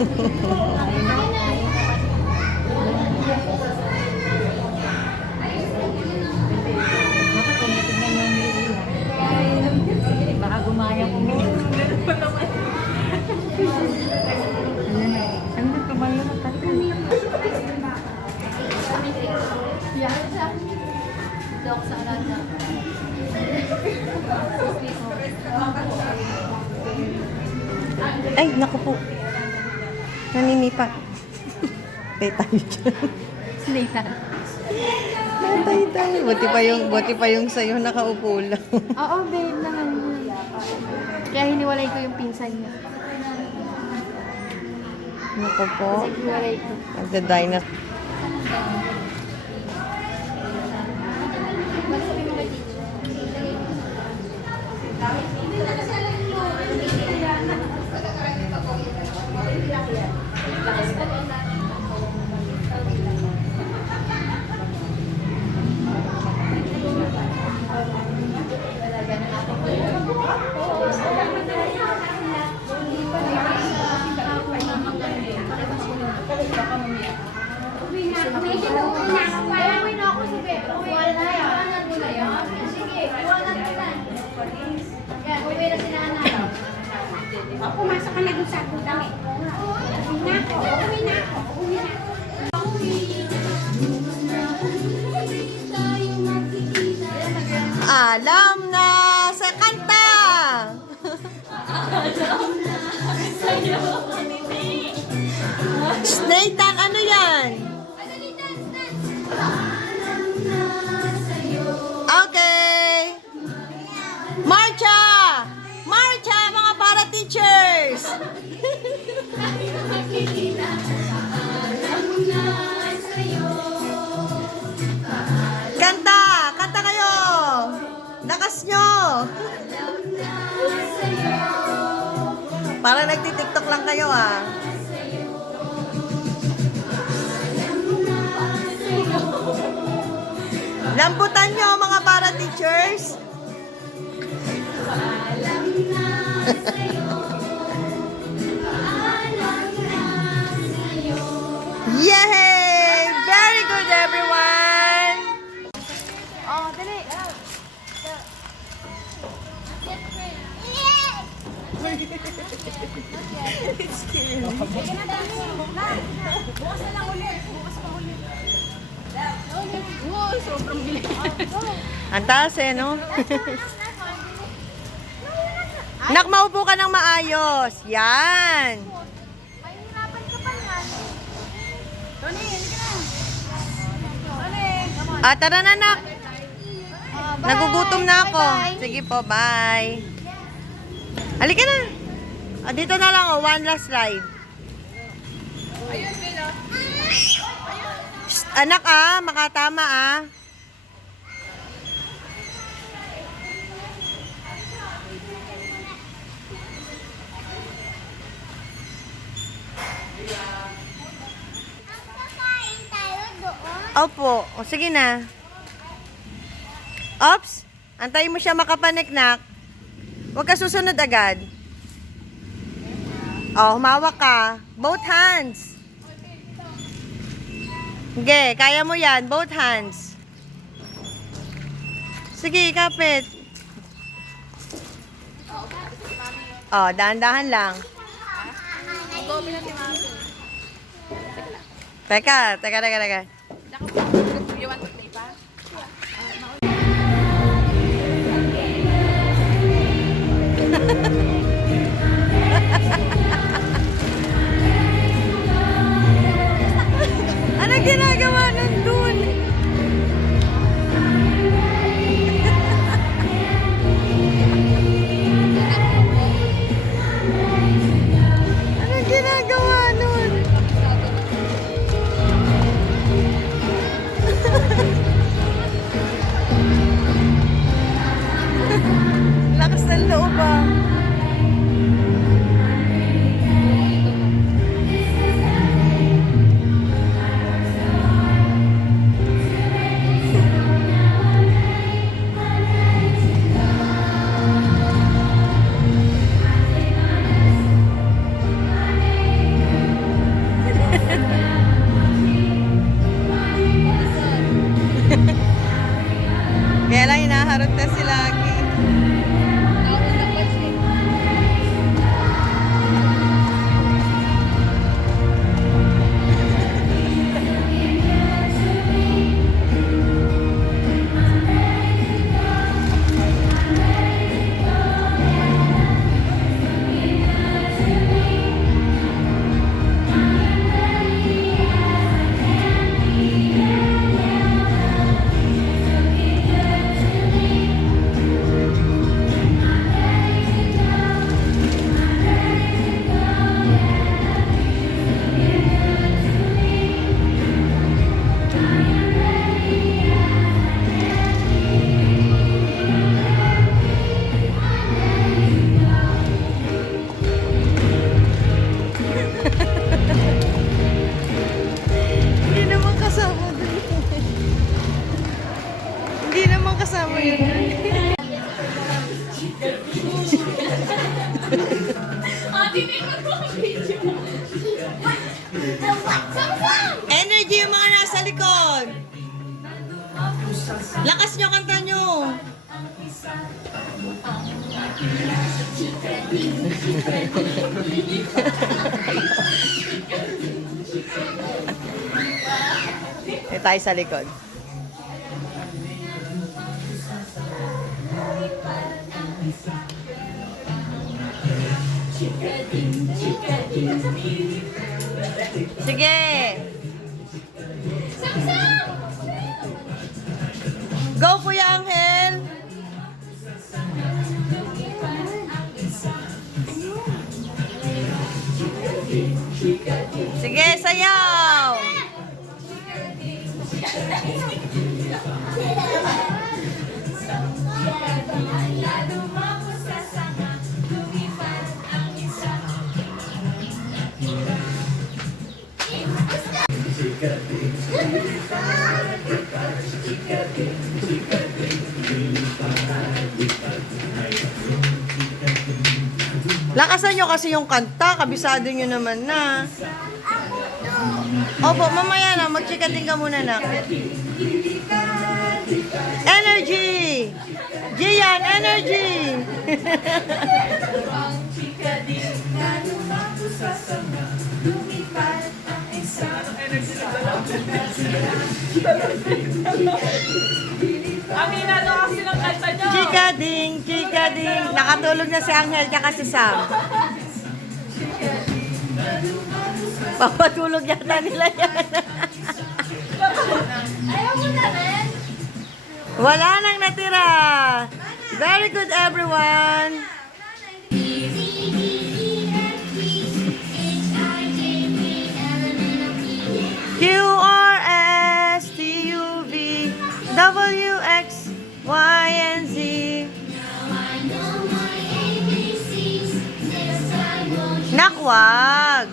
Baka gumaya ko mo. Ganun pa naman. Ano na tumayo na tayo? Dok sa alada. Ay, naku po. Naninipa. Tay tayo dyan. Nathan. Natay tayo. Buti pa yung sa'yo nakaupo lang. Oo, babe naman. Kaya hiniwalay ko yung pinsan niya. Naku po. Kasi hiniwalay ko. Nagda-dinosaur. Uwi na ako sa bed. Wala yan. Sige, iwanan mo na. Yan, uwi na si Nana. Pumasok ka na dun sa akong damit. Uwi na ako. Alam na sa kanta! Nathan, ano yan? Okay! Marcha! Marcha, mga para-teachers! Kanta! Kanta kayo! Lakas nyo! Para nagtitiktok lang kayo ah. Lambutan nyo mga para-teachers. Yay! Very good everyone! Oh, dali. Bukas na lang ulit. Bukas pa ulit. Wow, sobrang bilis. Ang taas eh, no? Nak, maupo ka ng maayos. Yan. Ay, hirapan ka pa yan. Tony, hindi ka na. Tony, come on. Ah, tara na, nak. Bye. Nagugutom na ako. Bye-bye. Sige po, bye. Halika na. Ah, dito na lang, oh. One last slide. Ayun, Milo. Shh, anak, ah. Makatama, ah. Kakain tayo doon. Opo. O, sige na. Ops. Antayin mo siya makapaniknak. Huwag ka susunod agad. Oh, humawak ka. Both hands. Sige, kaya mo yan. Both hands. Sige, kapit. Oh, dahan-dahan lang. Teka. You want to play pa? Ano ginagawa nun dun? Ano ginagawa nun? Lakas ng loob ah. Kaya lang hinaharot na si Lucky. Hindi naman kasama dun. Hindi naman kasama yun. Energy yung mga nasa likod. Lakas nyo, kanta nyo. Tayo sa likod. Sige. Go, Kuya Angel. Sige, sayaw. Lakasan nyo kasi yung kanta, kabisado nyo naman na. Opo, mamaya na, magchikating ka muna na. Energy! Gian, energy! Aminado kasi ng kanta nyo. Chikading, chikading. Nakatulog na si Angel tsaka si Sam. Papatulog yata nila yan. Ayaw mo na rin. Wala nang natira. Very good, everyone. Q, R, S, T, U, V, W, X, Y, and Z. Nakwag.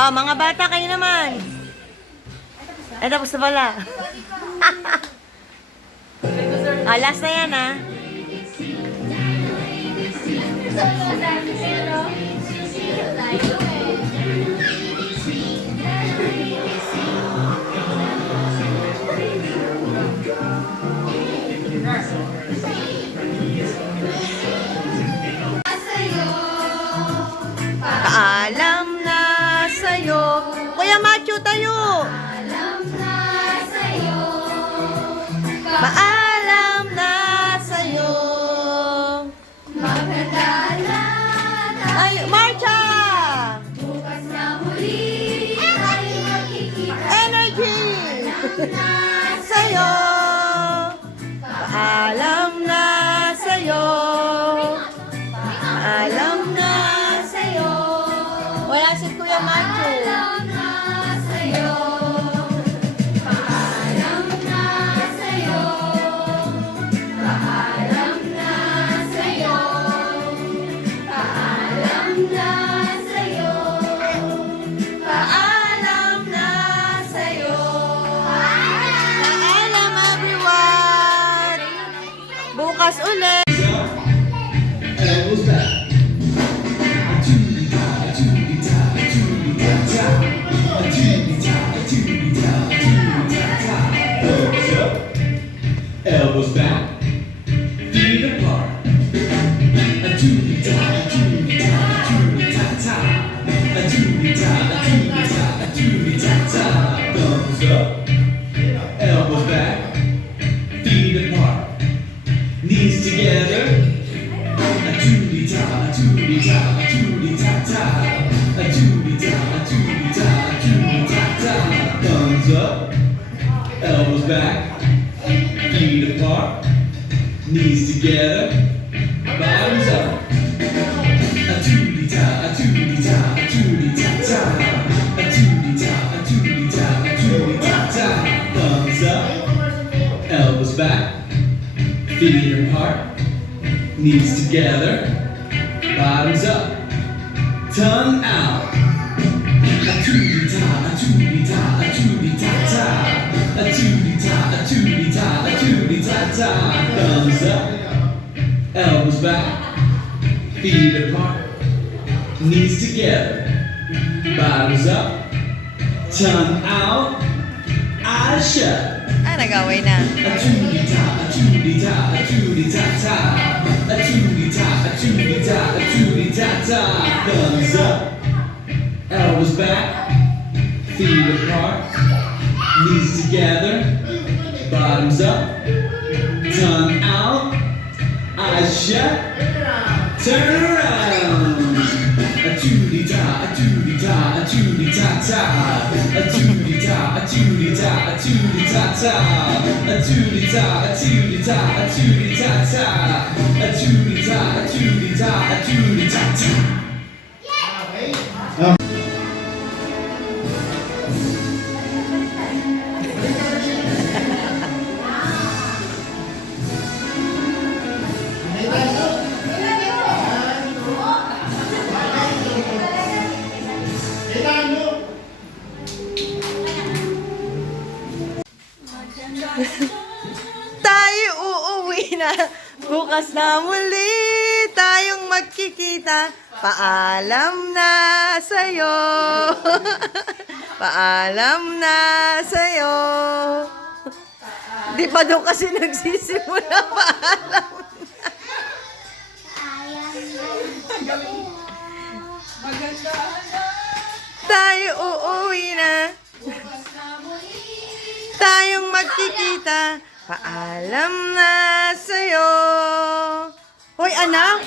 Oh, mga bata kayo naman. Ay, tapos na pala. Ah, last na yan, ah. Paalam na sa'yo. Kuya Macho, tayo. Paalam na sa'yo. Ay, Marcha! Energy! Sa'yo. Paalam na Bukas ulit. Elbows back. A toody-ta, a toody-ta, a toody-ta-ta. A toody-ta, a toody-ta, a toody-ta-ta. Thumbs up. Elbows back. Feet apart. A toody-ta, a toody-ta, a toody-ta-ta. A toody-ta, a toody-ta, a toody-ta-ta. Thumbs up. Elbows back. Feet apart. Knees together. A toody-ta, a toody-ta, a toody-ta-ta. A toody-ta, a toody-ta, a toody-ta-ta. Thumbs up, elbows back, feet apart, knees together, bottoms up. A toody-ta, a toody-ta, a toody-ta-ta. A toody-ta, a toody-ta, a toody-ta-ta. Thumbs up, elbows back, feet apart. Knees together, bottoms up, tongue out. A toody-ta, a toody-ta, a toody-ta-ta. A toody-ta, a toody-ta, a toody-ta-ta. Thumbs up, elbows back, feet apart, knees together, bottoms up, tongue out, eyes shut. Ah, nag-away na. A toody-ta, a toody-ta, a toody-ta-ta. A toody-ta, a toody-ta, a toody-ta-ta. Thumbs up, elbows back, feet apart, knees together, bottoms up, tongue out, eyes shut, turn around. A toody-ta, a toody-ta, a toody-ta-ta. A toody-ta, a toody-ta, a toody-ta-ta. A toody-ta, a toody-ta, a toody-ta-ta. A toody-ta, a toody-ta, a toody-ta-ta. Tayo uuwi na. Bukas na muli tayong magkikita. Paalam na sa'yo. Paalam na sa'yo. Di ba doon kasi nagsisimula paalam? Tayo uuwi na. Tayong magkikita. Paalam na sa'yo. Hoy, anak!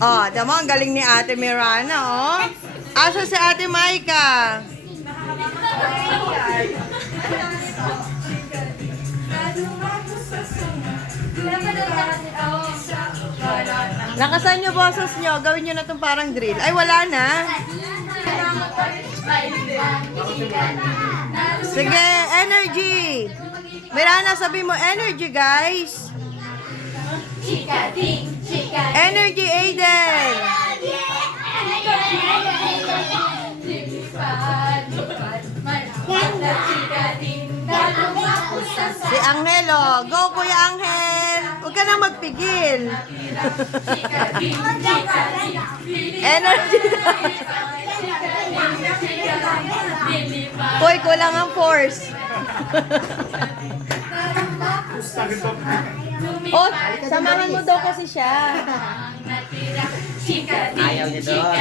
Oh, damo, ang galing ni Ate Mirana, oh. Asa si Ate Maika? Nakasan nyo boses nyo. Gawin nyo na itong parang drill. Ay, wala na. Sige, energy. Mirana, sabi mo, energy, guys. Energy, Aiden. Si Angelo. Go, Kuya Angel. Huwag ka nang magpigil. Energy. Hoy, kulang ang force. Oh, samahan mo daw kasi siya. Ayaw niya doon.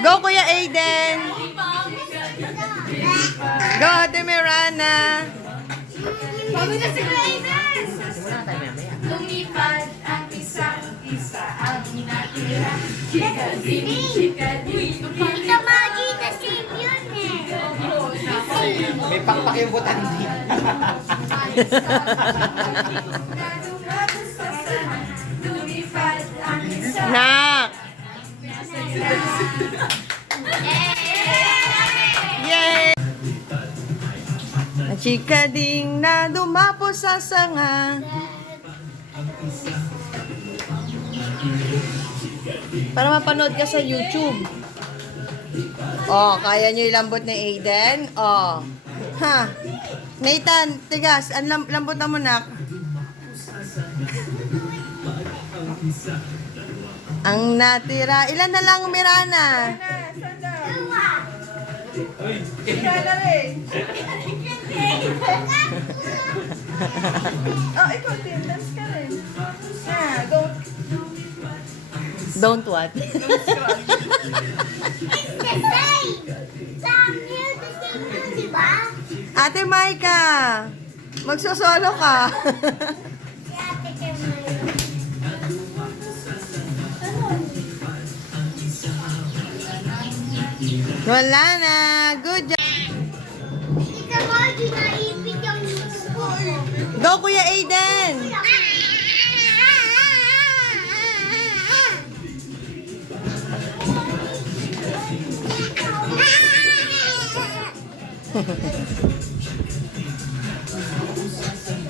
Go, Kuya Aiden. Go, Ate Mirana. Lumipad ang isa't isa ang natira. Ito magita save yun eh. May pakpak yung butandi. Lumipad ang isa't Nak. Yay! Chikading na dumapo sa sanga. Para mapanood ka sa YouTube. Oh, kaya niyo ilambot ni Aiden? Oh. Ha. Nathan, tigas. Ang lambot na mo, nak. Ang natira. Ilan na lang, Mirana? Oh, ikaw din. Dance ka rin. Go. Don't what? Ate Maika, magsosolo ka. Wala na. Good job. Go, Kuya Aiden.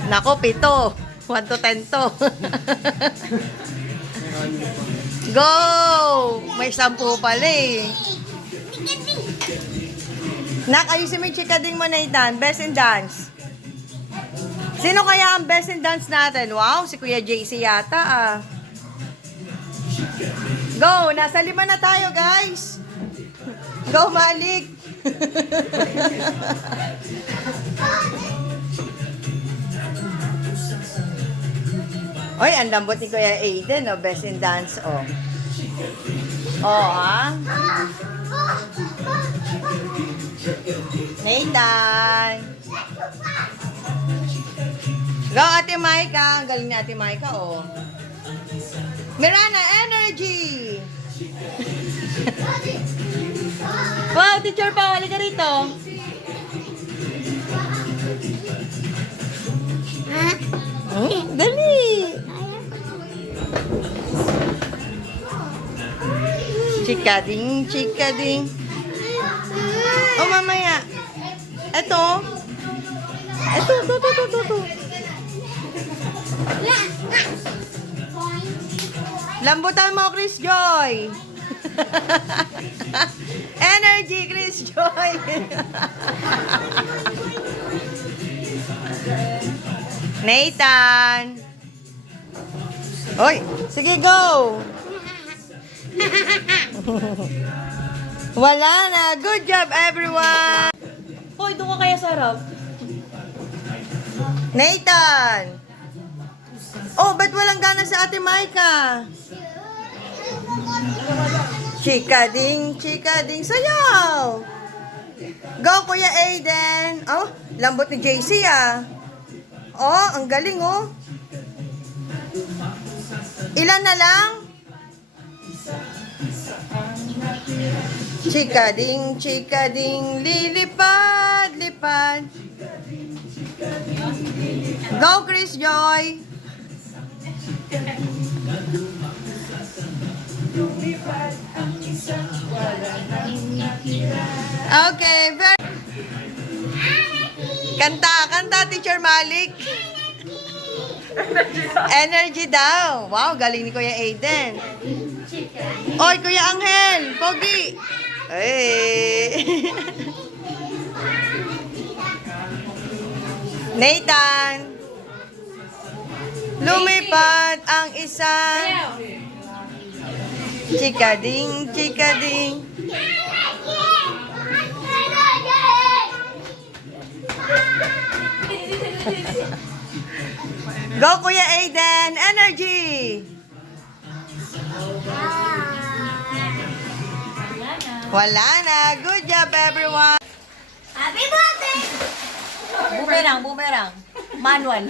Nako, 7. 1 to 10 to. Go! May 10 pala eh. Nak, ayusin mo yung chikading mo, Nathan. Best in dance. Sino kaya ang best in dance natin? Wow, si Kuya JC yata ah. Go! Nasa 5 na tayo, guys. Go, Malik! Oy, ang lambot ni Kuya Aiden, oh, best in dance, oh. Oh, ha? Nathan! Go, Ate Maika. Ang galing ni Ate Maika, oh. Mirana, energy! Wow, teacher pa, wali ka rito. Oh, dali! Chikading, chikading. Oh, mamaya. Eto. Ito. Lambutan mo, Chris Joy. Energy, Chris Joy. Nathan. Oy, sige, go. Wala na. Good job, everyone. Hoy, doon ka kaya sa harap. Nathan. Oh, ba't walang gana sa Ate Maika? Chikading, chikading, sayaw. Go, Kuya Aiden. Oh, lambot ni JC ah. Oh, ang galing oh. Ilan na lang? Chikading, chikading, lilipad, lipad. Go, Chris Joy. Okay, very... Kanta, Teacher Malik. Energy daw. Wow, galing ni Kuya Aiden. Oy, Kuya Angel, pogi. Hey. Nathan. Lumipad ang isang chikading, chikading. Go, Kuya Aiden. Energy. Wala na. Good job, everyone. Happy birthday! Bumerang. Manual.